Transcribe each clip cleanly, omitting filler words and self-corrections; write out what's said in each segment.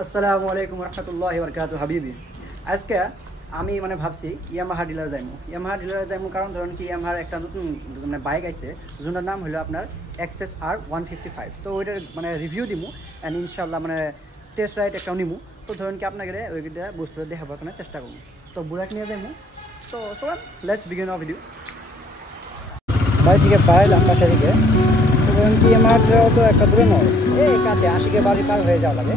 আসসালামু আলাইকুম রহমতুল্লাহি বারাকাতুহু হাবিবি। আজকে আমি মানে ভাবছি ইয়ামাহা ডিলারে যাইমু কারণ ধরুন কি ইয়ামাহার একটা নতুন মানে বাইক আছে যেটার নাম হলো আপনার XSR 155। তো ওইটার মানে রিভিউ দিমু অ্যান্ড ইনশাল্লাহ মানে টেস্ট রাইড একটা নিমু। তো ধরুন কি আপনাকে ওইটা বস্তু দেখাবার জন্য চেষ্টা করবো। তো বুলেট নিয়ে যাইমু। তো সবাই লেটস বিগিন আওয়ার ভিডিও। বাড়ি থেকে বাইরেলাম বাসা থেকে। তো ধরুন কি ইয়ামাহাটাও তো একটা দূরে নয়, এই কাছে আশিকে বাড়ি পার হয়ে যাওয়া লাগে।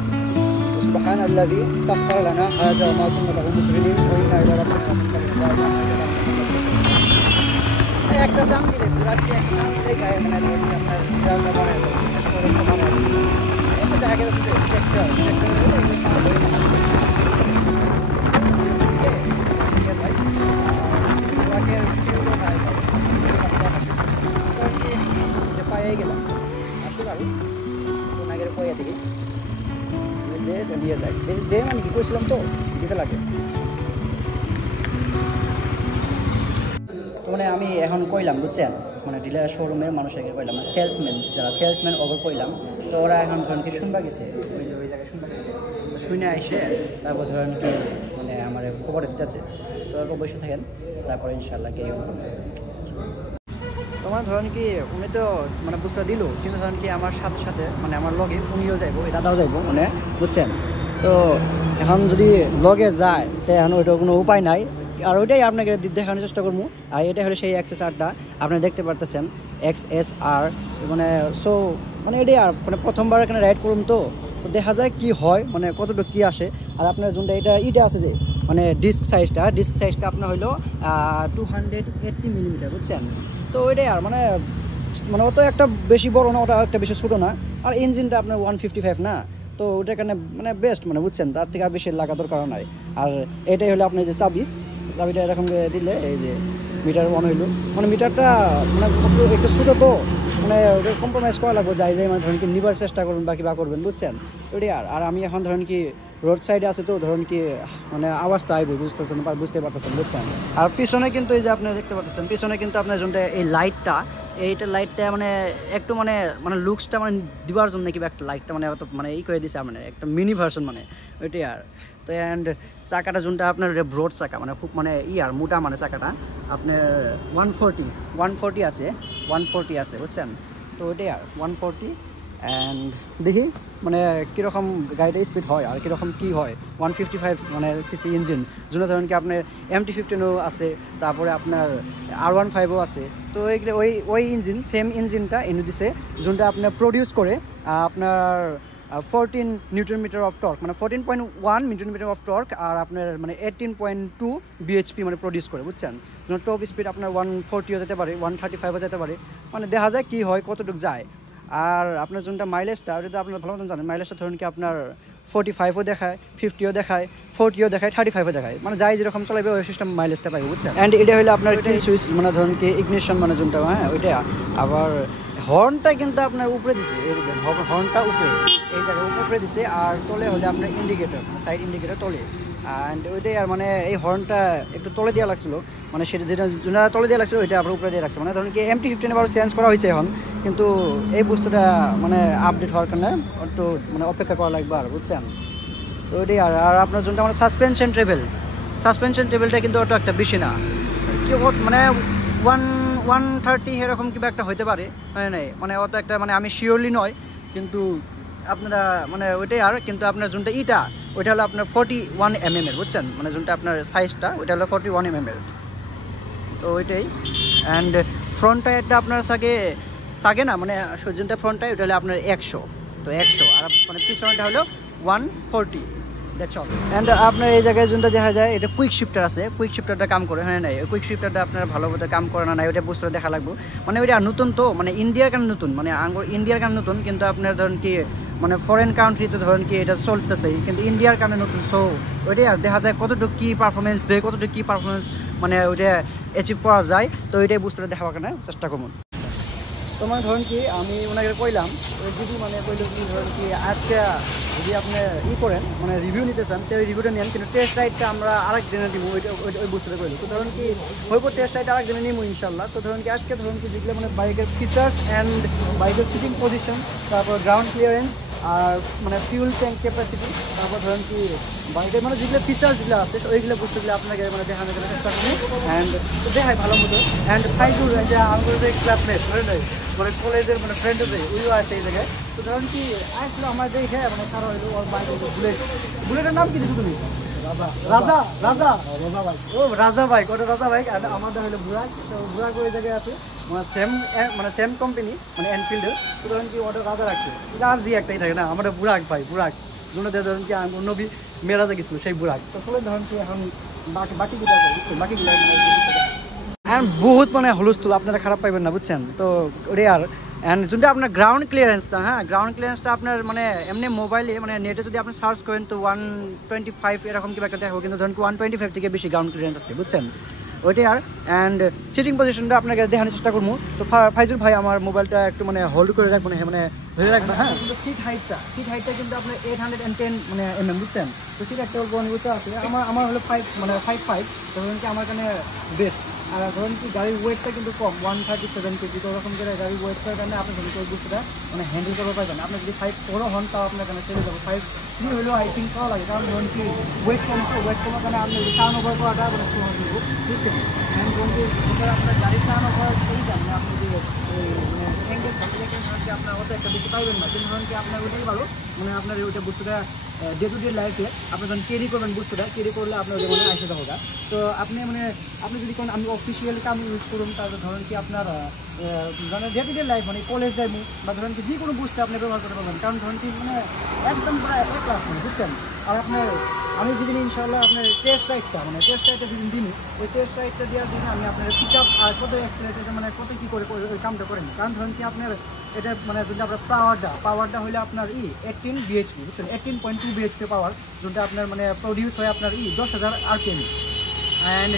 سبحان الذي سخر لنا هذا وما كنا له مقرنين وإنا إلى ربنا لمنقلبون। একটা দাম দিলে পুরা কি একটা দাম দিলে গায়ে মানে আপনার জায়গা বানায় দেবে, শোরুমটা বানায় দেবে। এটা দেখা গেছে যে ট্র্যাক্টর পায়ে গেলাম আছি ভালো আগের পয়ে দেখি দিয়ে যায় দে মানে কি কইছিলাম তো দিতে লাগে। তো মানে আমি এখন কইলাম বুঝছেন মানে ডিলার শোরুমের মানুষকে কইলাম মানে সেলসম্যান ওভার কইলাম। তো ওরা এখন ধরেন কি শুনবা গেছে ওই জায়গায় শুনবা গেছে। তো শুনে আসে তারপর ধরেন কি মানে আমার খবর দিতেছে। তো ওরকম বসে থাকেন তারপর ইনশাল্লাহ কে তোমার ধরেন কি উনি তো মানে বুঝতে দিল, কিন্তু ধরেন কি আমার সাথে সাথে মানে আমার লগে উনিও যাইবো, এই দাদাও যাইবো মানে বুঝছেন। তো এখন যদি লগে যায় তো এখন ওইটা কোনো উপায় নাই, আর ওইটাই আপনাকে দেখানোর চেষ্টা করবো। আর এটা হলো সেই XSRটা আপনি দেখতে পারতেছেন XSR মানে সো মানে এটাই আর মানে প্রথমবার এখানে রাইড করুন। তো দেখা যায় কি হয় মানে কতটুকু কী আসে। আর আপনার যোনটা এটা আছে যে মানে ডিস্ক সাইজটা আপনার হলো 280 মিলিমিটার বুঝছেন। তো ওইটাই আর মানে মানে অত একটা বেশি বড় না, ওটা একটা বেশি ছোটো না। আর ইঞ্জিনটা আপনার 155 না, তো ওটার কারণে মানে বেস্ট মানে বুঝছেন, তার থেকে আর বেশি লাগা দরকার নাই। আর এটাই হলো আপনার যে চাবিটা এরকম দিলে এই যে মিটার অন হইলো মানে মিটারটা মানে একটু ছোটো তো মানে ওটা কম্প্রোমাইজ করা লাগবে যাই মানে ধরেন কি নিবার চেষ্টা করবেন বা কিবা করবেন বুঝছেন ওইটাই। আর আমি এখন ধরেন কি রোড সাইডে আছে তো ধরেন কি মানে আওয়াজটা আইব বুঝতে পারতেছেন বুঝছেন। আর পিছনে কিন্তু এই যে আপনি দেখতে পাচ্ছেন পিছনে কিন্তু আপনার জন্য এই লাইটটা মানে একটু মানে লুকসটা মানে দিবার জন্য কিবা একটা লাইটটা মানে মানে ই করে দিছে মানে একটা মিনি ভার্সন মানে ওইটাই আর। তো অ্যান্ড চাকাটা যোনটা আপনার ব্রড চাকা মানে খুব মানে আর মোটা মানে চাকাটা আপনার 140 আছে বুঝছেন। তো ওইটাই আর 140 অ্যান্ড দেখি মানে কীরকম গাড়িটা স্পিড হয় আর কীরকম কী হয়। 155 মানে সিসি ইঞ্জিন যেটা ধরেন কি আপনার MT-15ও আছে, তারপরে আপনার R15ও আছে। তো ওই সেম ইঞ্জিনটা এনে দিছে যোনটা আপনার প্রডিউস করে আপনার 14 নিউটন মিটার অফ টর্ক মানে 14.1 নিউটন মিটার অফ টর্ক আর আপনার মানে 18.2 bhp মানে প্রডিউস করে বুঝছেন। টপ স্পিড আপনার 140ও যেতে পারে 135ও যেতে পারে মানে দেখা যায় কি হয় কতটুকু যায়। আর আপনার যোনটা মাইলেজটা ওটা তো আপনার ভালো মতন জানেন, মাইলেজটা ধরুন কি আপনার 45ও দেখায়, 50ও দেখায়, 40ও দেখায়, 35ও দেখায় মানে যাই যেরকম চালাবে ওই সিস্টেম মাইলেজটা পাইবে বুঝছেন। অ্যান্ড এটা হলো আপনার কিল সুইচ মানে ধরুন কি ইগনিশন মানে যোনটা হ্যাঁ ওইটা। আবার হর্নটা কিন্তু আপনার উপরে দিছে, এই যে হর্নটা উপরে এই জায়গায় উপরে দিছে। আর তলে হলে আপনার ইন্ডিকেটর সাইড ইন্ডিকেটর তলে। অ্যান্ড ওইটাই আর মানে এই হর্নটা একটু তলে দেওয়া লাগছিলো মানে সেটা যেটা তলে দেওয়া লাগছিলো ওইটা আবার উপরে দিয়ে রাখছে মানে ধরুন কি MT-15 আবার চেঞ্জ করা হয়েছে এখন, কিন্তু এই বস্তুটা মানে আপডেট হওয়ার কারণে একটু মানে অপেক্ষা করা লাগবে আর বুঝছেন। তো ওইটাই আর আপনার যোনটা মানে সাসপেনশন ট্রেভেলটা কিন্তু ওটা একটা বেশি না কি মানে 130 এরকম কিবা একটা হইতে পারে মানে নাই মানে অত একটা মানে আমি শিওরলি নয়, কিন্তু আপনারা মানে ওইটাই আর। কিন্তু আপনার যোনটা ওইটা হলো আপনার 41 mm বুঝছেন মানে যোনটা আপনার সাইজটা ওইটা হলো 41 mm। তো ওইটাই। অ্যান্ড ফ্রন্ট টায়ারটা আপনার সাগে না মানে যোনটা ফ্রন্ট টায়ার ওইটা হলো আপনার 100, তো 100 আর মানে পিছনটা হলো 140 দ্যাটস অল। অ্যান্ড আপনার এই জায়গায় যোনটা দেখা যায় এটা কুইক শিফটার আছে, কুইক শিফটারটা কাম করে হ্যাঁ নাই কুইক শিফটারটা আপনার ভালো মতো কাম করে না নাই ওইটা বুঝতে দেখা লাগবে মানে ওইটা নতুন তো মানে ইন্ডিয়ার কারণে নতুন মানে ইন্ডিয়ার কারণে নতুন, কিন্তু আপনার ধরেন কি মানে ফরেন কান্ট্রিতে ধরেন কি এটা চলতেছেই কিন্তু ইন্ডিয়ার কারণে নতুন। সো ওইটাই আর দেখা যায় কতটুকু কী পারফরমেন্স দেয় কতটুকু কী পারফরমেন্স মানে ওইটা অ্যাচিভ করা যায়। তো ওইটাই বুঝতে দেখাবার কারণে চেষ্টা করুন। তোমার ধরুন কি আমি ওনাকে কইলাম ওই দিদি মানে কইল কি ধরুন কি আজকে যদি আপনি করেন মানে রিভিউ নিতে চান তো ওই রিভিউটা নেন, কিন্তু টেস্ট রাইডটা আমরা আরেক দিনে দিব ওই বুঝতে কইল। তো ধরুন কি হইব টেস্ট রাইড আরেক দিনে নিব ইনশাল্লাহ। তো ধরুন কি আজকে ধরুন কি যেগুলো মানে বাইকের ফিচার্স অ্যান্ড বাইকের সিটিং পজিশন, তারপর গ্রাউন্ড ক্লিয়ারেন্স আর মানে ফিউল ট্যাঙ্ক ক্যাপাসিটি, তারপর ধরেন কি বাইকের মানে যেগুলো ফিচার্স যেগুলো আছে ওইগুলো বস্তুগুলো আপনাকে মানে দেখানোর জন্য চেষ্টা করি অ্যান্ড দেখাই ভালো মতো। অ্যান্ড ফাইজুর যে আমাদের যে ক্লাসমেট মানে কলেজের মানে ফ্রেন্ড আছে ওইও আছে এই জায়গায়। তো ধরেন কি আসলো আমার দেখে মানে কারো হইলো ওর বাইক বুলেটের নাম কি দিচ্ছ তুমি? রাজা রাজা রাজা বাইক। ও রাজা বাইক, ওটা রাজা বাইক। আর আমাদের হলো বুরাক। তো বুরাক ওই জায়গায় আছে মানে সেম কোম্পানি মানে এনফিল্ডের। তো ধরেন কি ওটা রাজা রাখছে, আর জি একটাই থাকে না আমাদের বুরাক ভাই, বুরাক দুটোতে ধরেন কি নবী মেরাজে গেছিল সেই বুরাক। তো ফলে ধরেন কি এখন বাকি যেটা বাকিগুলো অ্যান্ড বহুত মানে হুলস্থুল, আপনারা খারাপ পাইবেন না বুঝছেন। তো রেয়ার অ্যান্ড যদি আপনার গ্রাউন্ড ক্লিয়ারেন্সটা, হ্যাঁ গ্রাউন্ড ক্লিয়ারেন্সটা আপনার মানে এমনি মোবাইলে মানে নেটে যদি আপনি সার্চ করেন তো 125 এরকম কি একটা দেখাবো, কিন্তু ধরুন 125 থেকে বেশি গ্রাউন্ড ক্লিয়ারেন্স আছে বুঝছেন ওইটাই। আর অ্যান্ড সিটিং পজিশনটা আপনাকে দেখানোর চেষ্টা করবো। তো ফাইজুল ভাই আমার মোবাইলটা একটু মানে হোল্ড করে রাখবো না, মানে ধরে রাখবে। হ্যাঁ কিন্তু সিট হাইটটা কিন্তু আপনার 810 মানে বুঝছেন। তো সিট একটা অল্প অনেক উঁচু আছে, আমার হলো 5.5 ধরুন কি আমার এখানে বেস্ট। আর ধরুন কি গাড়ির ওয়েটটা কিন্তু কম 137 কেজি। তো ওরকম করে গাড়ির ওয়েটটার কারণে আপনি ধরুন ওই বুঝতে মানে হ্যান্ডেল করতে পারবেন। আপনি যদি 5.4 হন তাও আপনার কাছে চলে যাবো। 5.3 হলেও আই থিঙ্ক ভালো লাগে, কারণ ধরুন কি ওয়েট কমার কারণে আপনি টার্ন ওভার করাটা মানে সহজ হবো বুঝছেন। অ্যান্ড ধরুন কি আপনার গাড়ির টার্ন ওভার সেই জানেন আপনি যে অ্যাঙ্গেল থাকে আপনার অত একটা বেশি পাইবেন না, কিন্তু ধরুন কি আপনার ওইটাই ভালো মানে আপনার ওইটা বুঝতেটা ডে টু ডে লাইফে আপনি যখন ক্যারি করবেন বুঝতেটা ক্যারি করলে আপনার ওই মনে আসে হোক। তো আপনি মানে আপনি যদি কোন আমি অফিসিয়াল কাম ইউজ করুন তাহলে ধরেন কি আপনার মানে ডে টু ডে লাইফ মানে কলেজ যাইবো বা ধরেন কি যে কোনো বুঝতে আপনি ব্যবহার করতে পারবেন, কারণ ধরেন কি মানে একদম প্রায় এক ক্লাস মানে বুঝছেন। আর আপনার আমি যেদিন ইনশাআল্লাহ আপনার টেস্ট রাইডটা যেদিন দিনই ওই টেস্ট রাইডটা দেওয়ার দিনে আমি আপনার পিক আপ আর কত অ্যাক্সিলেটার মানে কত কী করে ওই কামটা করেন, কারণ ধরেন কি আপনার এটা মানে যদি আপনার পাওয়ারটা হলে আপনার 18 bhp বুঝছেন, 18.2 bhp পাওয়ার, যেটা আপনার মানে প্রডিউস হয় আপনার 10,000 RPM। অ্যান্ড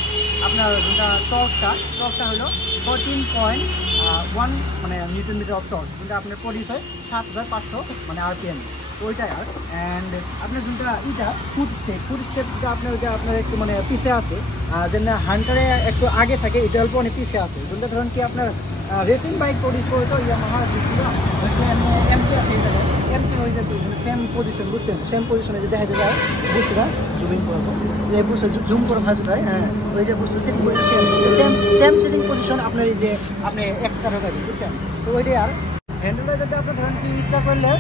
আপনার যেটা টর্কটা হলো 14.1 মানে নিউটন মিটার অফ টর্ক, যেটা আপনার প্রডিউস হয় 7,500 মানে RPM ওইটাই। আর অ্যান্ড আপনার যেটা ফুড স্টেপটা আপনার ওইটা আপনার একটু মানে পিছিয়ে আছে, যেন হান্টারে একটু আগে থাকে, এটা অল্প অনেক পিছিয়ে আছে। যেটা ধরুন কি আপনার রেসিং বাইক প্রডিউস করে তো ইয়ামাহা এমটি আছে, এমটি হয়ে যাবে সেম পজিশন বুঝছেন, সেম পজিশনে যে দেখা যায় বুঝতে পার জুমিং করবো এই বুঝতে জুম করে ভাবতে হয়। হ্যাঁ ওই যে বুঝতে সিটিং সেম সিটিং পজিশন আপনার এই যে আপনি এক্সট্রা থাকবে বুঝছেন। তো ওইটাই। আর হ্যান্ডেলটা যদি আপনার ধরেন কি ইচ্ছা করলে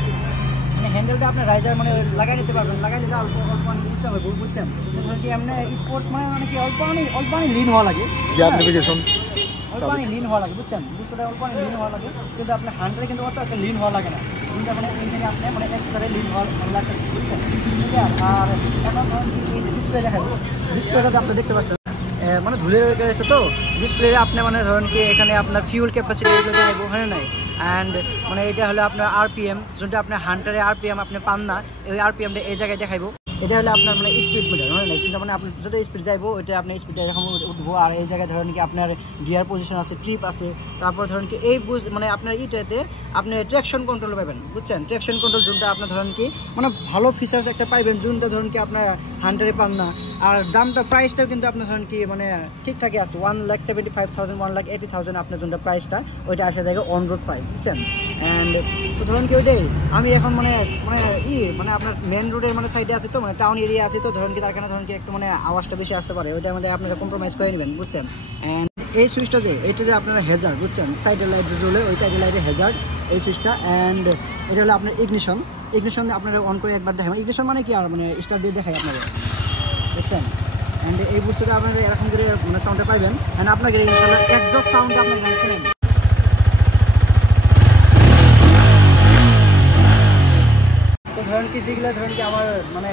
মানে হ্যান্ডেলটা আপনার রাইজার মানে লাগাই নিতে পারবেন, লাগাই নিলে অল্প অনেক উচ্চা হবে বুঝছেন। ধরেন কি এমনি স্পোর্টস মানে কি অল্প অনেক লিন হওয়া লাগে, অল্প অনেক লিন হওয়া লাগে বুঝছেন, বুঝতে অল্প অনেক লিন হওয়া লাগে, কিন্তু আপনার হান্ড্রেডে কিন্তু অত একটা লিন হওয়া লাগে না, কিন্তু মানে এই থেকে আপনি মানে এক্সট্রা লিন হওয়া লাগতেছে বুঝছেন। আর এখন ধরেন এই ডিসপ্লে দেখাবো, ডিসপ্লেটাতে আপনি দেখতে পাচ্ছেন মানে ধুলে রয়ে গেছে। তো ডিসপ্লে আপনি মানে ধরেন কি এখানে আপনার ফিউল ক্যাপাসিটি এগুলো দেখাবো ওখানে নাই। অ্যান্ড মানে এটা হলো আপনার RPM, যেটা আপনার হান্টারে RPM আপনি পান না, ওই RPMটা এই জায়গায় দেখাইবো। এটা হলো আপনার মানে স্পিড মিটার হয় না, কিন্তু মানে আপনি যত স্পিড যাইবো ওইটা আপনি স্পিডে এরকম উঠবো। আর এই জায়গায় ধরেন কি আপনার গিয়ার পজিশন আছে, ট্রিপ আছে, তারপর ধরেন কি এই মানে আপনার ইটাতে আপনি ট্র্যাকশন কন্ট্রোল পাবেন বুঝছেন। ট্র্যাকশন কন্ট্রোল জোনটা আপনার ধরেন কি মানে ভালো ফিচার্স একটা পাইবেন, জোনটা ধরেন কি আপনার হান্টারে পান না। আর দামটা প্রাইসটাও কিন্তু আপনার ধরেন কি মানে ঠিকঠাকই আছে, 1,75,000 1,80,000 আপনার জন্য প্রাইসটা ওইটা আসা যায় অন রোড প্রাইস বুঝছেন। অ্যান্ড তো ধরেন কি ওইটাই আমি এখন মানে মানে মানে আপনার মেন রোডের মানে সাইডে আছে, তো মানে টাউন এরিয়া আছে, তো ধরেন কি তার কারণে ধরেন কি একটু মানে আওয়াজটা বেশি আসতে পারে, ওইটার মধ্যে আপনারা কম্প্রোমাইজ করে নেবেন বুঝছেন। অ্যান্ড এই সুইচটা যে এটা যে আপনারা হেজার বুঝছেন, সাইডের লাইট যে জ্বলে ওই সাইডের লাইটে হেজার এই সুইচটা। অ্যান্ড এটা হলো আপনার ইগনিশন আপনারা অন করে একবার দেখাবেন। ইগনিশন মানে কি আর মানে স্টার্ট দিয়ে দেখাই আপনাদের বুঝছেন। অ্যান্ড এই বস্তুটা আপনারা এরকম করে মানে সাউন্ডটা পাইবেন। অ্যান্ড আপনাকে ইনশাআল্লাহ এক্সজস্ট সাউন্ডটা আপনার গান শুনেন। তো ধরেন কি যেগুলো ধরেন কি আমার মানে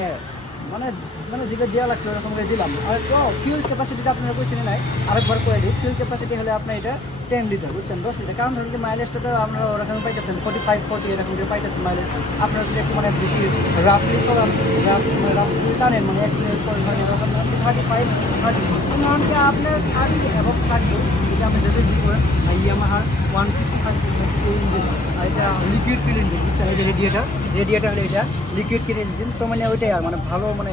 মানে মানে যেগুলো দেওয়া লাগছিল ওরকম করে দিলাম। আর তো ফিউল ক্যাপাসিটিটা আপনারা কোয়েশনে নাই, আরেকবার করে দিই। ফিউল ক্যাপাসিটি হলে আপনার এটা 10 লিটার বুঝছেন, 10 লিটার, কারণ ধরেন কি মাইলেজটা তো আপনারা ওরকম পাইতেছেন 45-40 এরকম করে পাইতেছেন মাইলেজ। আপনারা যদি একটু মানে বেশি রাফলি চলান, রাফলি টানেন মানে অ্যাক্সিডেন্ট করে ধরেন এরকম 35-30 কারণ কি আপনার 30 এবং 30 এটা আপনি যেতে জি করেন ইয়ামাহার 155 ইঞ্জিন, আর এটা লিকুইড কিল ইঞ্জিন বুঝছেন। এই যে রেডিয়েটার হলে এটা লিকুইড কিল ইঞ্জিন, তো মানে ওইটাই আর মানে ভালো মানে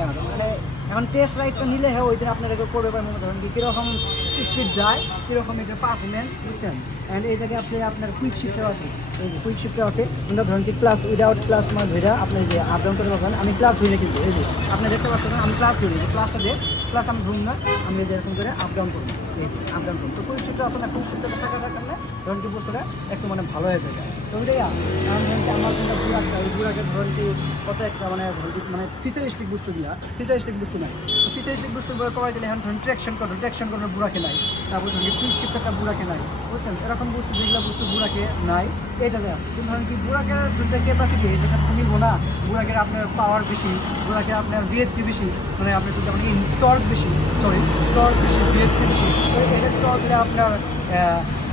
এখন টেস্ট রাইডটা নিলে হ্যাঁ ওই দিন আপনারা করবে পারেন ধরেন কি কীরকম স্পিড যায়, কীরকম একটা পারফরমেন্স, বুঝছেন। অ্যান্ড এই জায়গায় আপনি আপনার কুইক শিফটও আছে, এই যে কুইক শিফটও আছে। আমরা ধরেন কি ক্লাস উইদাউট ক্লাস মানে ধরে আপনি যে আপ ডাউন করে পারবেন। আমি ক্লাস ধরি না কিন্তু এই যে আপনি দেখতে পাচ্ছেন আমি ক্লাস ধরি, যে ক্লাসটা দিয়ে ক্লাস আমি ধরুন না, আমি যেরকম করে আপ ডাউন করবো, এই যে আপ ডাউন করুন। তো কুইক শিফটও আছে না, কুইক শিফটটা থাকার কারণে ধরেন কি বুঝতে একটু মানে ভালো হয়ে যায়। তো ওইটাই কারণ ধরেন কি আমার জন্য বুড়াটা ওই বুড়াকে ধরেন কি কত একটা মানে মানে ফিচারিস্টিক বস্তুগুলা ফিচারিস্টিক বস্তু নাই। তো ফিচারিস্টিক বস্তু করাই দিলে এখন ধরুন ট্র্যাকশন করার বুড়াকে নাই, তারপর ধরেন কি কুইক শিফট একটা বুড়াকে নাই, বুঝছেন। এরকম বস্তু যেগুলো বস্তু বুড়াকে নাই এইটাতে আছে। কিন্তু ধরেন কি বুড়াকে ক্যাপাসিটি এটা সাথে নিবো না, বুড়াকে আপনার পাওয়ার বেশি, বুড়াকে আপনার বিএসপি বেশি, মানে আপনি যদি আপনি টর্ক বেশি বিএসপি বেশি, তো এটার টর্ক দিলে আপনার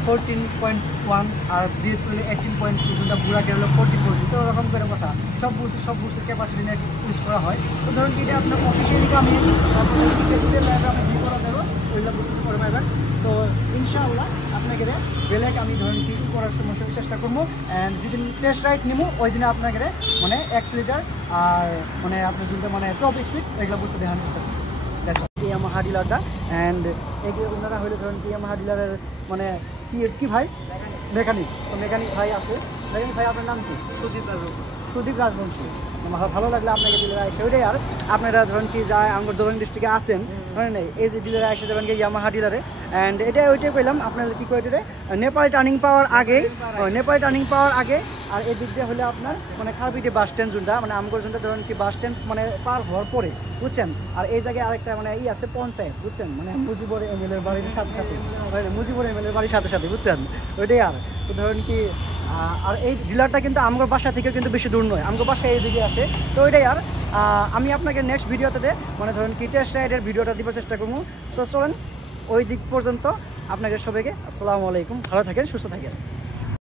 14.1 আর বিএসপি হলে 18.2, যেটা বুড়াকে হলো 40. তো ওরকম করে কথা সব বস্তুর ক্যাপাসিটি নিয়ে ইউজ করা হয়। তো ধরুন কি এটা আপনার অফিসিয়ালি আমি তারপরে আমি যে করা দেবো ওইগুলো বস্তু করে পাবেন। তো ইনশাআল্লাহ আপনাকে বেলেক আমি ধরেন কি করার সমস্যার চেষ্টা করবো। অ্যান্ড যেদিন টেস্ট রাইড নিবো ওই দিনে আপনাকে মানে অ্যাক্সিলেটার আর মানে আপনার যেটা মানে টপ স্পিড এগুলো বস্তু দেখানোর চেষ্টা করবো। ইয়ামাহা ডিলারটা। অ্যান্ড এগুলো ওনারা হলে ধরেন কি ইয়ামাহা ডিলারের মানে কি ভাই মেকানিক। তো মেকানিক ভাই আছে, মেকানিক ভাই আপনার নাম কি? সুদীপ রাজবংশী। ভালো লাগলে আপনাকে ডিলার আসে ওইটাই। আর আপনারা ধরেন কি যায় আমার দরং ডিস্ট্রিক্টে আসেন ধরেন এই যে ডিলারে এসে যাবেন কি ইয়ামাহা ডিলারে। অ্যান্ড ওইটাই পেলাম আপনারা কী করে দিলে নেপালি টার্নিং পাওয়ার আগে আর এদিক দিয়ে হলে আপনার মানে খালবিটি বাস স্ট্যান্ড জোনটা মানে আমগর জোনটা ধরেন কি বাস স্ট্যান্ড মানে পার হওয়ার পরে, বুঝছেন। আর এই জায়গায় আরেকটা মানে আছে পঞ্চায়েত, বুঝছেন, মানে মুজিবুর এমএলএর বাড়ির সাথে বুঝছেন ওইটাই। আর তো ধরেন কি আর এই ডিলারটা কিন্তু আমগর বাসা থেকে কিন্তু বেশি দূর নয়, আমগর বাসা এইদিকে আছে। তো ওইটাই। আর আমি আপনাকে নেক্সট ভিডিওতে মানে ধরেন কি টেস্ট রাইডের ভিডিওটা দেওয়ার চেষ্টা করবো। তো চলেন ওই দিক পর্যন্ত আপনাকে সবাইকে আসসালামু আলাইকুম, ভালো থাকেন, সুস্থ থাকেন।